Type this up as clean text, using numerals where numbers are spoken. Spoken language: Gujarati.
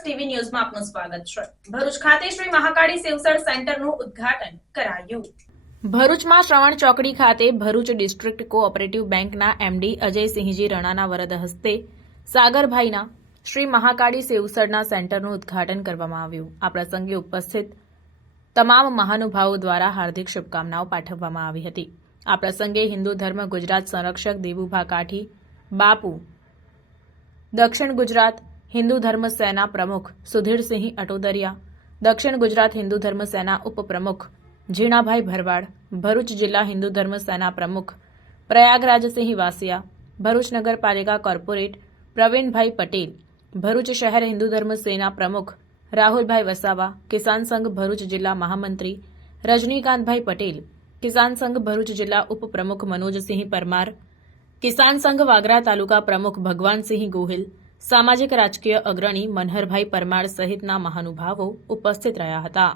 વ્યુઅર્સ ટીવી ન્યૂઝમાં આપનું સ્વાગત છે। ભરૂચ ખાતે શ્રી મહાકાળી સેવસર સેન્ટરનું ઉદ્ઘાટન કરાયું। ભરૂચમાં શ્રવણ ચોકડી ખાતે ભરૂચ ડિસ્ટ્રિક્ટ કોઓપરેટિવ બેંકના એમડી અજયસિંહજી રણાના વરદ હસ્તે સાગરભાઈના શ્રી મહાકાળી સેવસરના સેન્ટરનું ઉદ્ઘાટન કરવામાં આવ્યું। આ પ્રસંગે ઉપસ્થિત તમામ મહાનુભાવો દ્વારા હાર્દિક શુભકામનાઓ પાઠવવામાં આવી હતી। આ પ્રસંગે હિન્દુ ધર્મ ગુજરાત સંરક્ષક દેવુભા કાઠી બાપુ, દક્ષિણ ગુજરાત હિન્દુ ધર્મ સેના પ્રમુખ સુધીરસિંહ અટોદરિયા, દક્ષિણ ગુજરાત હિન્દુ ધર્મ સેના ઉપપ્રમુખ ઝીણાભાઈ ભરવાડ, ભરૂચ જિલ્લા હિન્દુ ધર્મ સેના પ્રમુખ પ્રયાગરાજસિંહ વાસિયા, ભરૂચ નગરપાલિકા કોર્પોરેટ પ્રવીણભાઈ પટેલ, ભરૂચ શહેર હિન્દુ ધર્મ સેના પ્રમુખ રાહુલભાઈ વસાવા, કિસાન સંઘ ભરૂચ જિલ્લા મહામંત્રી રજનીકાંતભાઈ પટેલ, કિસાન સંઘ ભરૂચ જિલ્લા ઉપપ્રમુખ મનોજસિંહ પરમાર, કિસાન સંઘ વાગરા તાલુકા પ્રમુખ ભગવાનસિંહ ગોહિલ, સામાજિક રાજકીય અગ્રણી મનહરભાઈ પરમાર સહિતના મહાનુભાવો ઉપસ્થિત રહ્યા હતા।